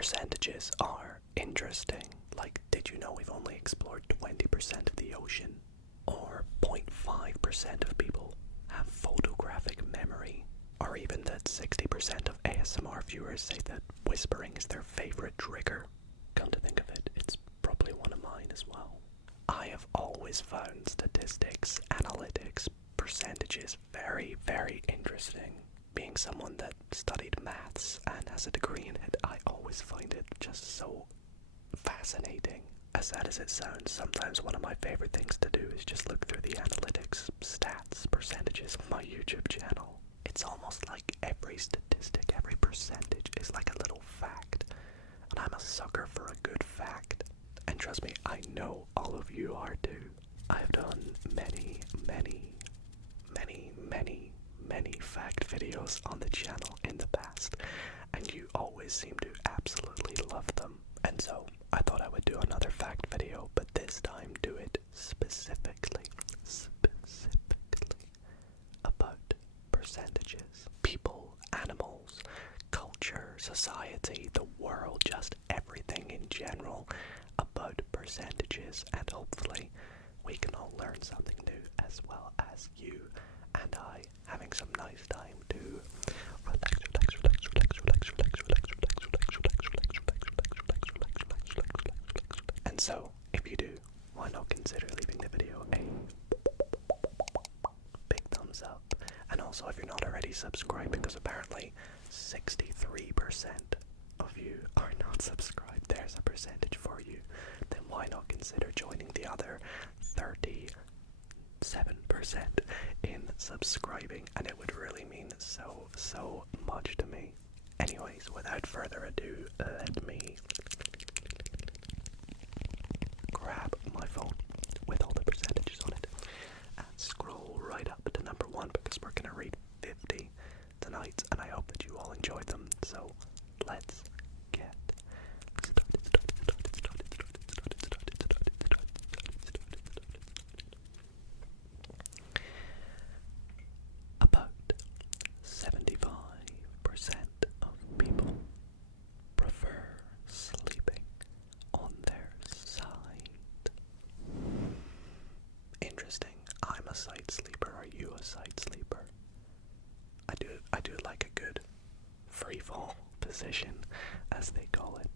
Percentages are interesting. Like, did you know we've only explored 20% of the ocean? Or 0.5% of people have photographic memory? Or even that 60% of ASMR viewers say that whispering is their favorite trigger? Come to think of it, it's probably one of mine as well. I have always found statistics, analytics, percentages very, very interesting. Being someone that studied maths and has a degree in it, I always find it just so fascinating. As sad as it sounds, sometimes one of my favorite things to do is just look through the analytics, stats, percentages of my YouTube channel. It's almost like every statistic, every percentage is like a little fact. And I'm a sucker for a good fact. And trust me, I know all of you are too. I've done many fact videos on the channel in the past, and you always seem to absolutely love them. And so I thought I would do another fact video, but this time do it specifically about percentages. People, animals, culture, society, the world, just everything in general about percentages, and hopefully we can all learn something new, as well as you and I having some nice time to relax. And so, if you do, why not consider leaving the video a big thumbs up? And also, if you're not already subscribed, because apparently 63% of you are not subscribed, there's a percentage for you, then why not consider joining the other 37% in subscribing, and it would really mean so much to me. Anyways, without further ado, let me grab my phone with all the percentages on it and scroll right up to number 1, because we're going to read 50 tonight, and I hope that you all enjoyed them. So let's get started. About 75% of people prefer sleeping on their side. Interesting. I'm a side sleeper. Are you a side sleeper? I do like a good free fall position, as they call it.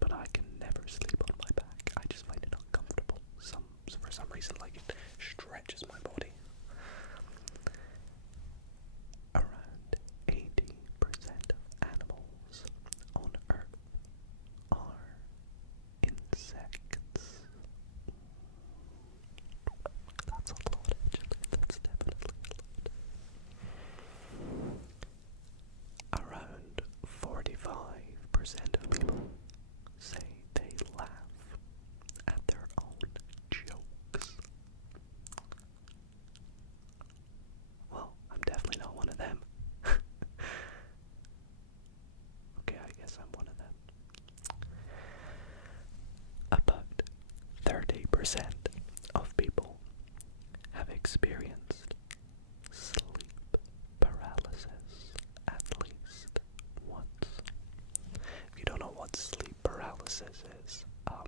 But I can never sleep on my back. I just find it uncomfortable. For some reason, like, it stretches my body. Around 80% of animals on Earth are insects. That's a lot, actually. That's definitely a lot. Around 45% of people say they laugh at their own jokes. Well, I'm definitely not one of them. Okay, I guess I'm one of them. About 30% of people have experienced sleep paralysis at least once. If you don't know what sleep paralysis is, I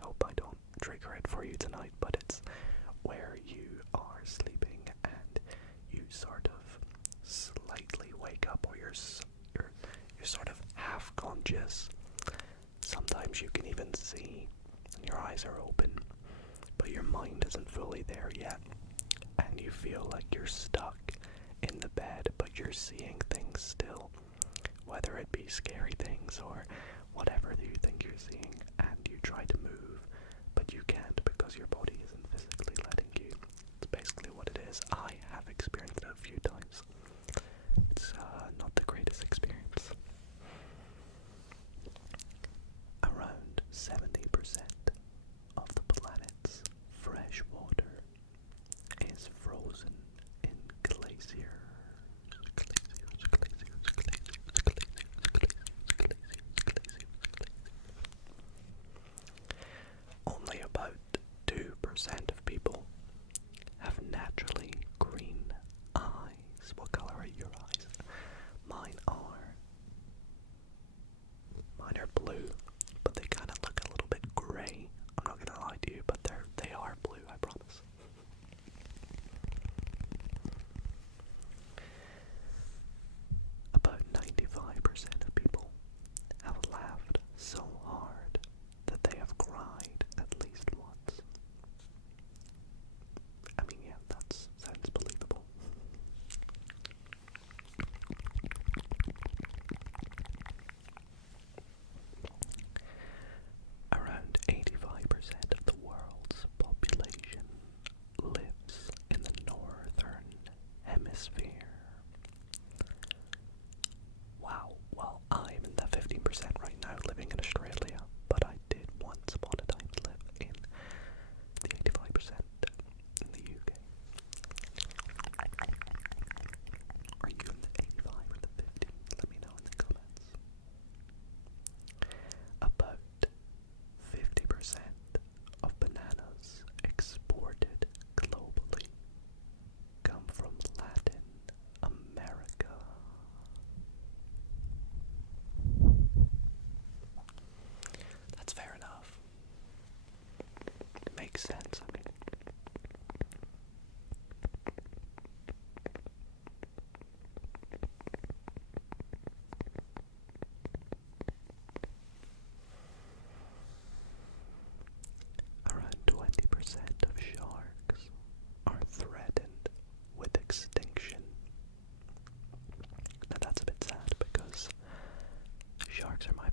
hope I don't trigger it for you tonight, but it's where you are sleeping and you sort of slightly wake up, or you're sort of half conscious. Sometimes you can even see and your eyes are open, but your mind isn't fully there yet, and you feel like you're stuck in the bed, but you're seeing things still, whether it be scary things or whatever you think you're seeing, and you try to move, but you can't because your body isn't physically letting you. It's basically what it is. I have experienced it a few times. It's not the greatest experience. Around 70% of the planet's fresh water is frozen in glaciers. Only about 2% of people have naturally green eyes. What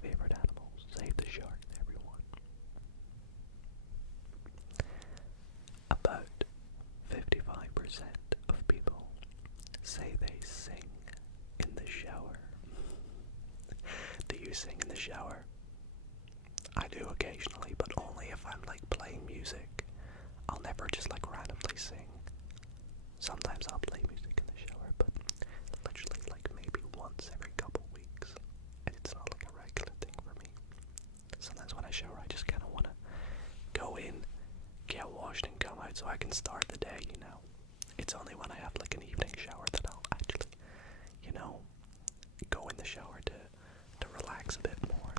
favorite animals. Save the shark, everyone. About 55% of people say they sing in the shower. Do you sing in the shower? I do occasionally, but only if I'm like playing music. I'll never just like randomly sing. Sometimes I'll play music in the shower, but literally like maybe once every couple weeks. And it's not like a regular thing for me. Sometimes when I shower, I just kind of want to go in, get washed, and come out so I can start the day, you know. It's only when I have like an evening shower that I'll actually, you know, go in the shower to relax a bit more.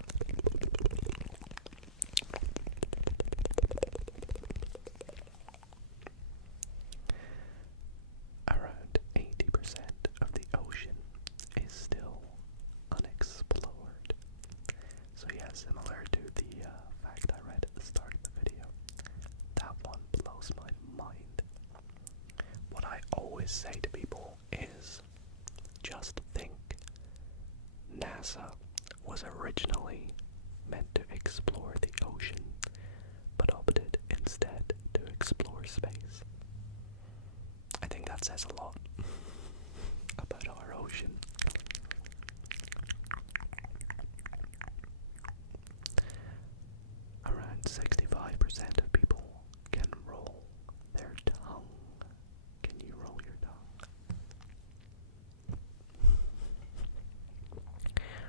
Around 80% of the ocean is still unexplored. So yeah, similar to the fact I read at the start of the video, that one blows my mind. What I always say to people is, just think, NASA was originally meant to explore the ocean, but opted instead to explore space. I think that says a lot about our ocean. Around 65% of people can roll their tongue. Can you roll your tongue?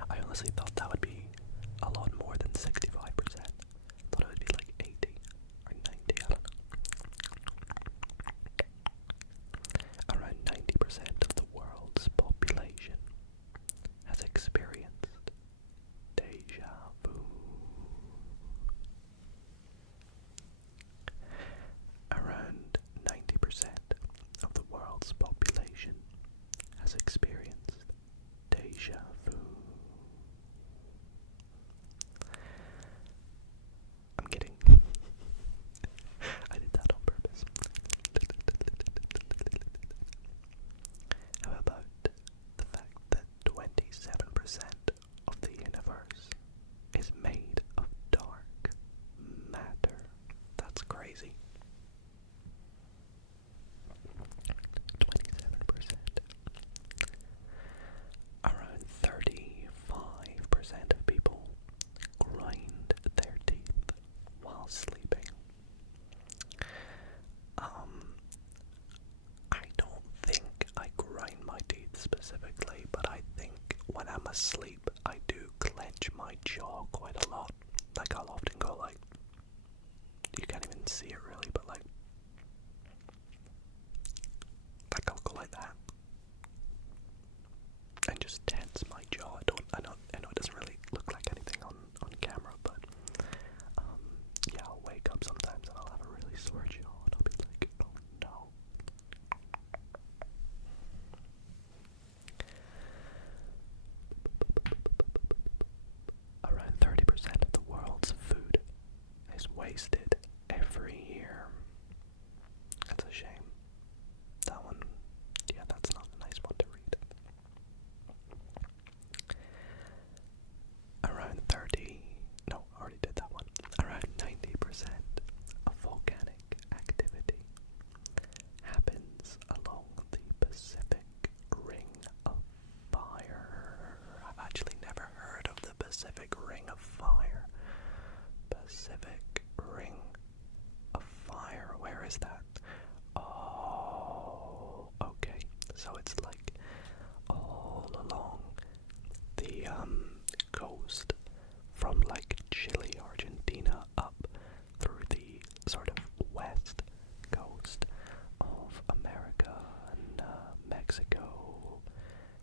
I honestly thought that would be a lot more than 65%. Thought it would be like 80 or 90, I don't know. Around 90% of the world's population has experienced deja vu. Around 90% of the world's population has experienced deja vu. I'm kidding. I did that on purpose. How about the fact that 27% of the universe is made of dark matter? That's crazy. 27%. Around 35% of people grind their teeth while sleeping. I don't think I grind my teeth specifically, but I think when I'm asleep, I do clench my jaw quite a lot. Like, I'll often go like, you can't even see it really, but like I'll go like that and just tense my jaw. I know it doesn't really look like anything on camera, but yeah, I'll wake up sometimes and I'll have a really sore jaw and I'll be like, oh no. Around 30% of the world's food is wasted every year. That's a shame. That one, yeah, that's not a nice one to read. Around 90% of volcanic activity happens along the Pacific Ring of Fire. I've actually never heard of the Pacific Ring of Fire. Pacific Ring of Fire, where is that? Oh, okay. So it's like all along the coast from like Chile, Argentina, up through the sort of west coast of America and Mexico,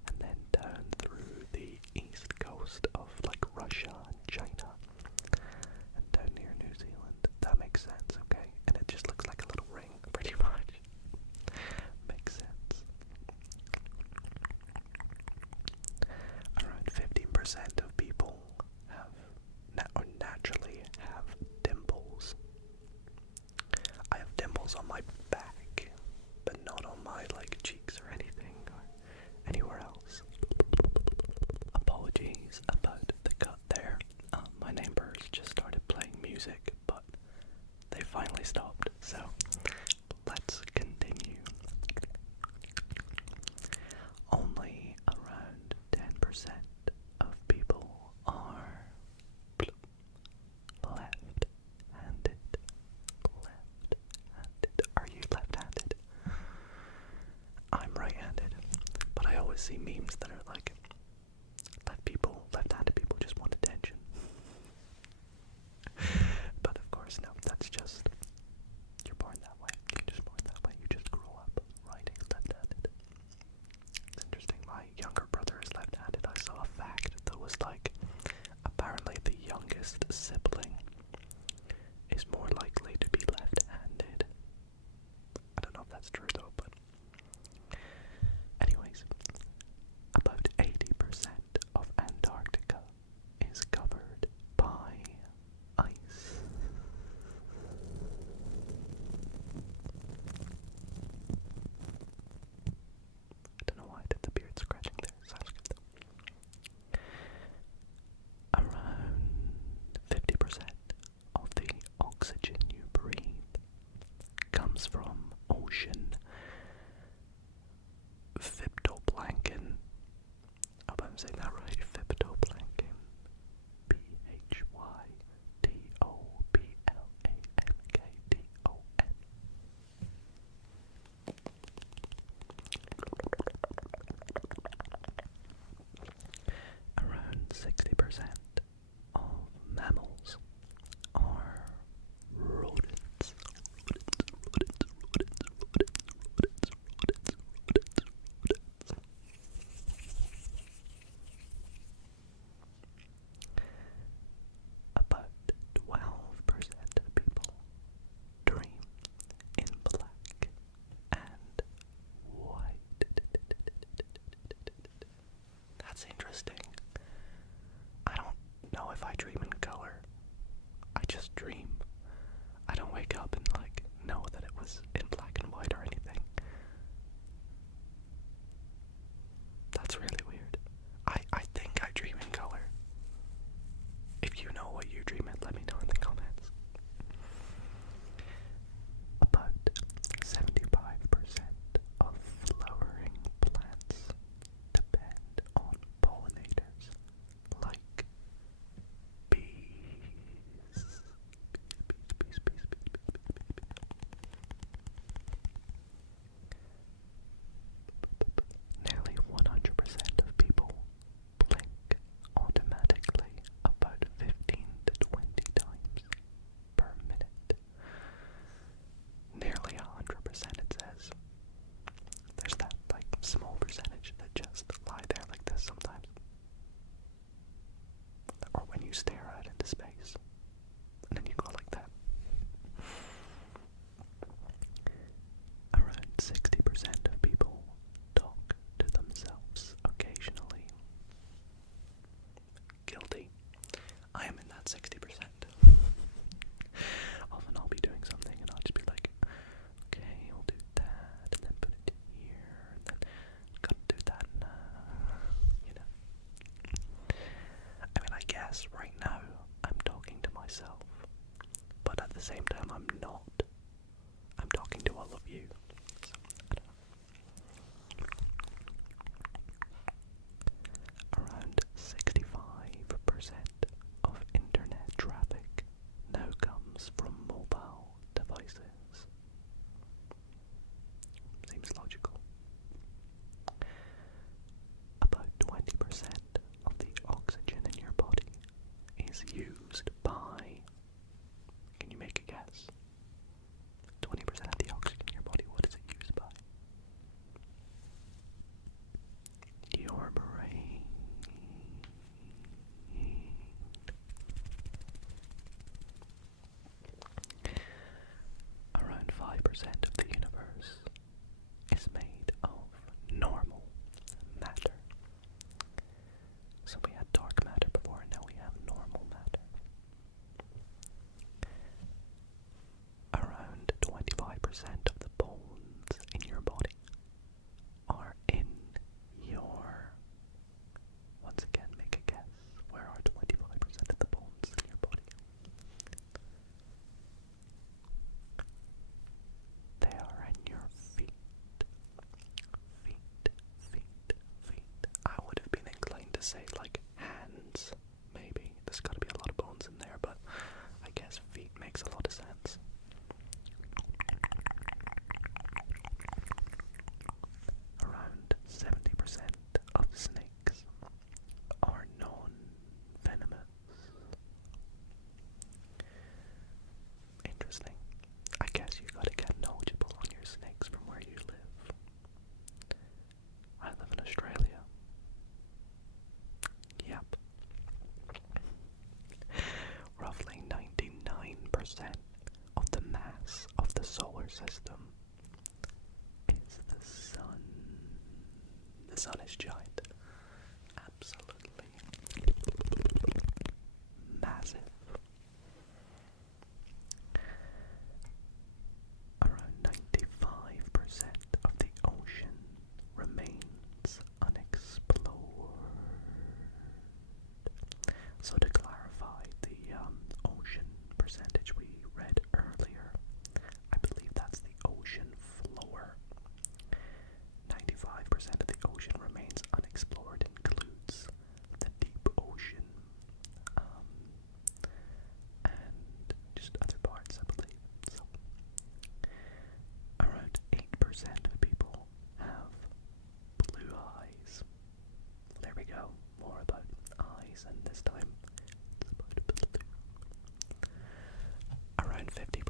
and then down through the east coast of like Russia and China, and down near New Zealand. That makes sense, okay? And it just looks like a little ring oxygen you breathe comes from ocean phytoplankton. I hope I'm saying that right. Phytoplankton. Phytoplankton. Around 60% of mammals are rodents. About 12% of people dream in black and white. That's interesting. I don't know if I dream in color. I just dream. I don't wake up and know that it was in black and white or anything. That's really weird. I think I dream in color. If you know what you dream in, let me know in the comments. About 75% of flowering plants depend on pollinators like bees. Nearly 100% of people blink automatically about 15 to 20 times per minute. Nearly 100% it says. There's that small percentage that just lie there like this sometimes. Or when you stare out into space and then you go like that. Around 60% of people talk to themselves occasionally. Guilty. I am in that 60%. Often I'll be doing something and I'll just be like, okay, I'll do that, and then put it here, and then gotta do that, I mean, I guess right now I'm talking to myself, but at the same time I'm not. I'm talking to all of you. So, I don't know. Around 65% of internet traffic now comes from mobile devices. Seems logical. About 20% of the oxygen in your body is used by, can you make a guess? 20% of the oxygen in your body, what is it used by? Your brain. Around 5% of the universe is made of normal matter. So we had dark matter before, and now we have normal matter.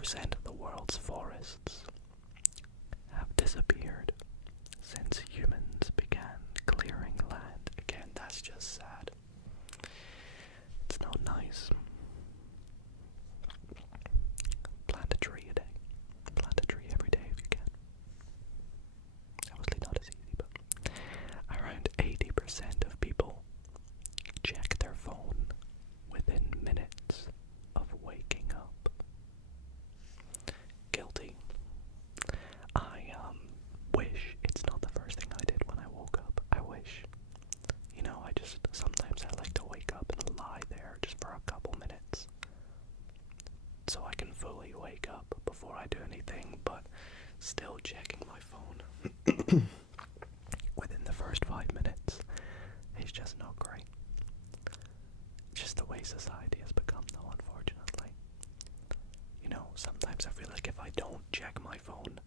80% of the world's forests have disappeared since humans began clearing land. Again, that's just sad. It's not nice. Plant a tree a day. Plant a tree every day if you can. Obviously not as easy, but around 80% of people check their phone within minutes of waking up. Guilty. I wish it's not the first thing I did when I woke up. I wish. You know, sometimes I like to wake up and lie there just for a couple minutes so I can fully wake up before I do anything, but still checking my phone within the first 5 minutes is just not great. It's just the way society has become, though, unfortunately. You know, sometimes I feel like if I don't check my phone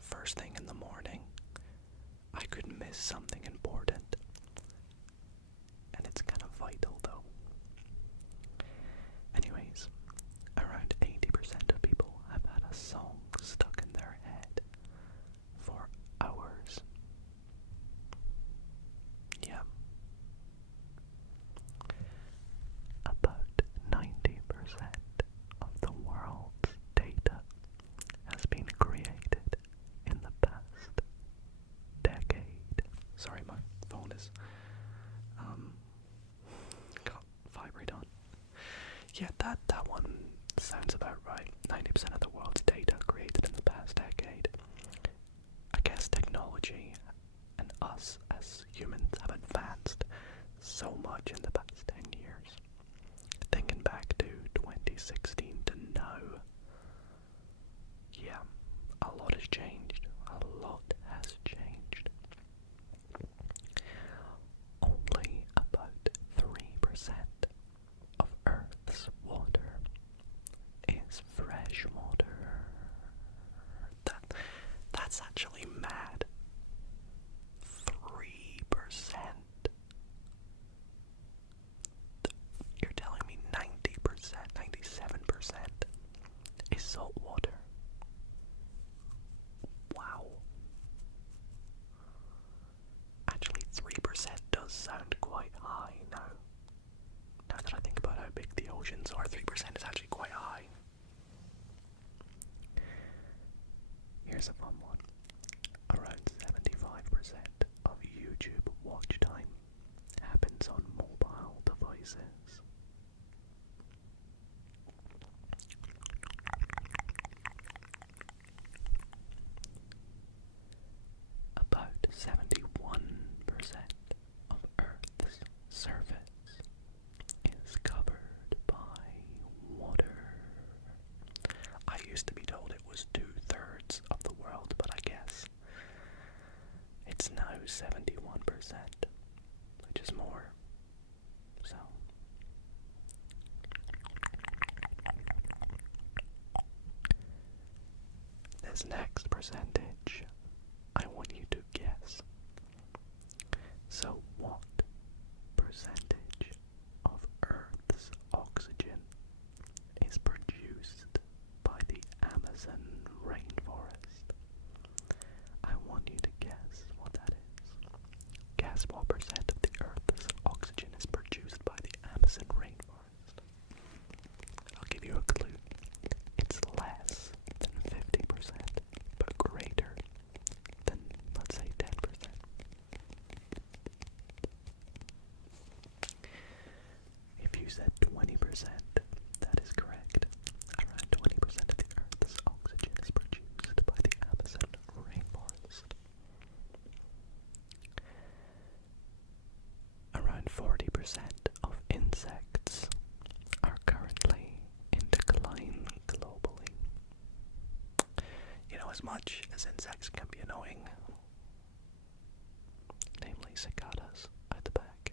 first thing in the morning, I could miss something important. And it's kind of vital, though. Anyways, around 80% of people have had a song stuck in their head for hours. Yeah. About 90% of the world's data has been created in the past decade. Sorry, my phone is got vibrate on. Yeah, that one sounds about right. 90% of the world's data created in the past decade. I guess technology and us as humans have advanced so much in the past 10 years. Thinking back to 2016 to now, yeah, a lot has changed. A lot has changed. Only about 3% of Earth's water is fresh water. That's actually mad. 3%. You're telling me 90%, 97% is salt water. Wow. Actually, 3% does sound quite high now. Now that I think about how big the oceans are, 3% is actually quite high. Here's a fun one. Around 75% of YouTube watch time happens on mobile devices. About 71% of Earth's surface is covered by water. I used to be told it was 2/3 of the world, but I guess it's now 71%, which is more. So, this next percentage, I want you to guess. So, what percentage of Earth's oxygen is produced by the Amazon rainforest? I want you to guess what that is. Guess what percent of the Earth's oxygen is produced by the Amazon rainforest. I'll give you a clue. It's less than 50%, but greater than, let's say, 10%. If you said 20%, that is correct. Around 20% of the Earth's oxygen is produced by the Amazon rainforest. Around 40% of insects are currently in decline globally. You know, as much as insects can be annoying, namely cicadas at the back,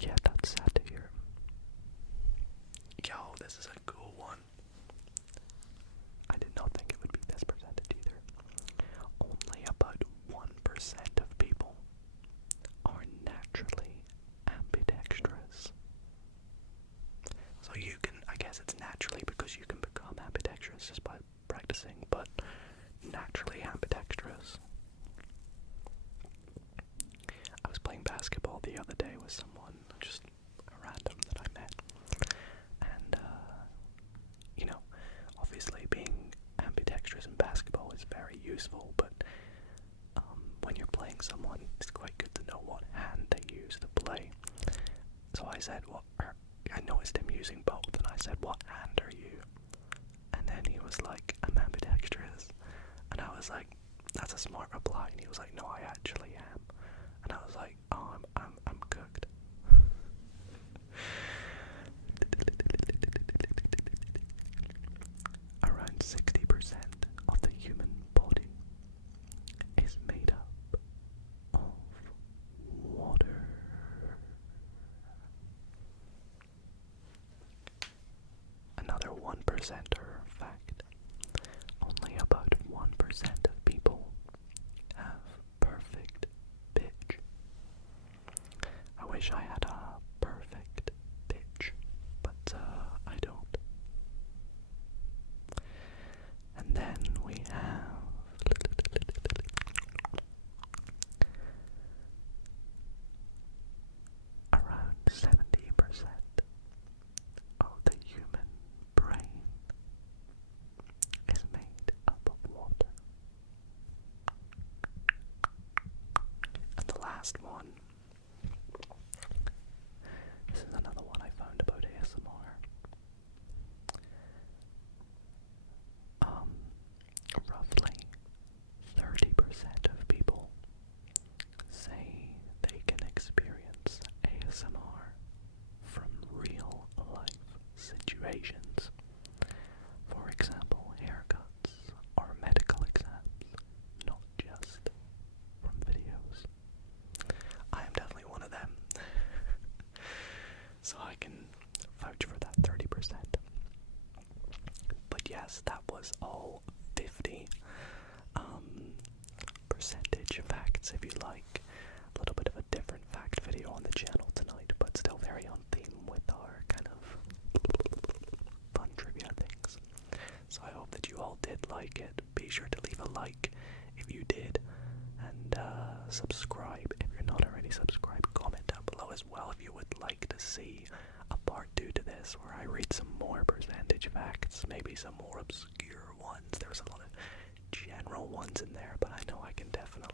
yeah, that's sad to hear. Yo, this is a cool one. I did not think it would be this percentage either. Only about 1% of people are naturally ambidextrous. So you can, I guess it's naturally because because you can become ambidextrous just by practicing, but naturally ambidextrous. I was playing basketball the other day with someone, just a random that I met, and obviously being ambidextrous in basketball is very useful, but when you're playing someone, it's quite good to know what hand they use to play. So I said, I noticed him using both, and I said, what hand are you? And then he was like, I'm ambidextrous. And I was like, that's a smart reply. And he was like, no, I actually am. And I was like, oh, I'm cooked. Around 60% of the human body is made up of water. Another 1%er fact. Only about 1% of people have perfect pitch. I wish I had a perfect pitch, but I don't. And then we have around 70% of the human brain is made up of water. And the last one, this is another one I found about ASMR. Roughly 30% of people say they can experience ASMR from real life situations. For example, haircuts or medical exams, not just from videos. I am definitely one of them. So I can vouch for that 30%. But yes, that was all 50 percentage facts, if you like. A little bit of a different fact video on the channel tonight, but still very on theme with our kind of fun trivia things. So I hope that you all did like it. Be sure to leave a like if you did, and subscribe if you're not already subscribed. Comment down below as well if you would like to see a part 2 to this, where I read some more percentage facts, maybe some more obscure ones. There's a lot of general ones in there, but I know I can definitely